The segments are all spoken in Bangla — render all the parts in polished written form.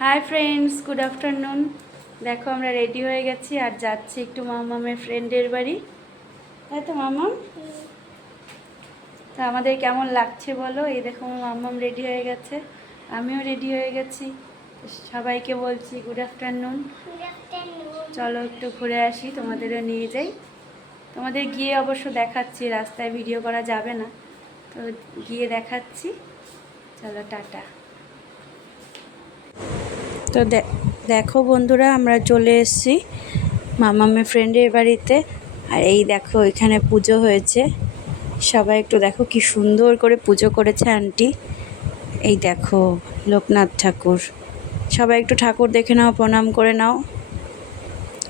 Hi friends, good afternoon. দেখো আমরা রেডি হয়ে গেছি আর যাচ্ছি একটু মামামের ফ্রেন্ডের বাড়ি, তাই তো মামাম? তা আমাদের কেমন লাগছে বলো? এই দেখো মামাম রেডি হয়ে গেছে, আমিও রেডি হয়ে গেছি। সবাইকে বলছি গুড আফটারনুন। চলো একটু ঘুরে আসি, তোমাদেরও নিয়ে যাই। তোমাদের গিয়ে অবশ্য দেখাচ্ছি, রাস্তায় ভিডিও করা যাবে না, তো গিয়ে দেখাচ্ছি। চলো টাটা। তো দেখো বন্ধুরা, আমরা চলে এসেছি মামামের ফ্রেন্ডের বাড়িতে। আর এই দেখো এখানে পুজো হয়েছে, সবাই একটু দেখো কি সুন্দর করে পুজো করেছে আন্টি। এই দেখো লোকনাথ ঠাকুর, সবাই একটু ঠাকুর দেখে নাও, প্রণাম করে নাও।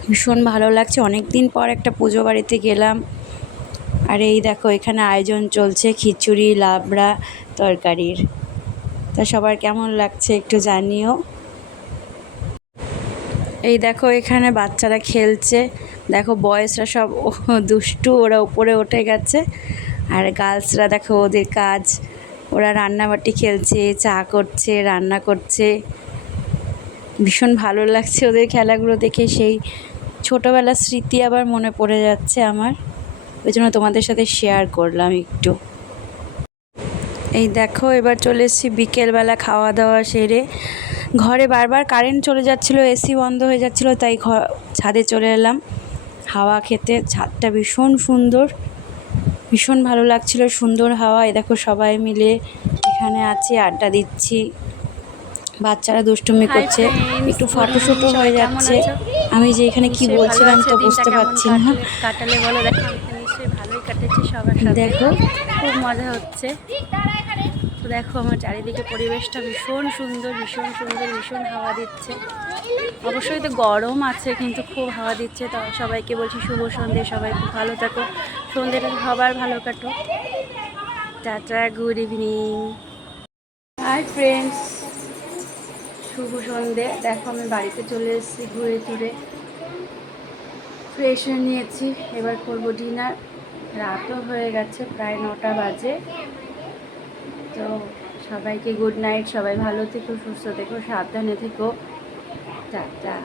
ভীষণ ভালো লাগছে, অনেক দিন পর একটা পুজো বাড়িতে গেলাম। আর এই দেখো এখানে আয়োজন চলছে খিচুড়ি, লাবড়া, তরকারির। তা সবার কেমন লাগছে একটু জানিও। এই দেখো এখানে বাচ্চারা খেলছে, দেখো বয়েজরা সব দুষ্টু, ওরা উপরে উঠে গেছে। আর গার্লসরা দেখো ওদের কাজ, ওরা রান্নাবাটি খেলছে, চা করছে, রান্না করছে। ভীষণ ভালো লাগছে ওদের খেলাগুলো দেখে, সেই ছোটোবেলার স্মৃতি আবার মনে পড়ে যাচ্ছে আমার, ওই জন্য তোমাদের সাথে শেয়ার করলাম একটু। এই দেখো এবার চলে এসেছি বিকেলবেলা খাওয়া দাওয়া সেরে। ঘরে বারবার কারেন্ট চলে যাচ্ছিলো, এসি বন্ধ হয়ে যাচ্ছিলো, তাই ছাদে চলে এলাম হাওয়া খেতে। ছাদটা ভীষণ সুন্দর, ভীষণ ভালো লাগছিল, সুন্দর হাওয়া। এই দেখো সবাই মিলে এখানে আছি, আড্ডা দিচ্ছি, বাচ্চারা দুষ্টুমি করছে, একটু ফটোশুটও হয়ে যাচ্ছে। আমি যে এখানে কি বলছিলাম তো বুঝতে পারছি না। কাটালে বলো, দেখো নিশ্চয়ই ভালোই কাটেছে সবার সাথে, দেখো খুব মজা হচ্ছে। তো দেখো আমার চারিদিকে পরিবেশটা ভীষণ সুন্দর, ভীষণ সুন্দর, ভীষণ হাওয়া দিচ্ছে। অবশ্যই তো গরম আছে, কিন্তু খুব হাওয়া দিচ্ছে। তো সবাইকে বলছি শুভ সন্ধে, সবাই খুব ভালো থাকো, সন্ধ্যেটা সবার ভালো কাটো। Tata, good evening. Hi friends, শুভ সন্ধে। দেখো আমি বাড়িতে চলে এসেছি, ঘুরে টুরে ফ্রেশ হয়ে নিয়েছি, এবার করবো ডিনার। রাতও হয়ে গেছে, প্রায় 9টা বাজে। তো সবাইকে গুড নাইট, সবাই ভালো থেকো, সুস্থ থেকো, সাবধানে থেকো, টাটা।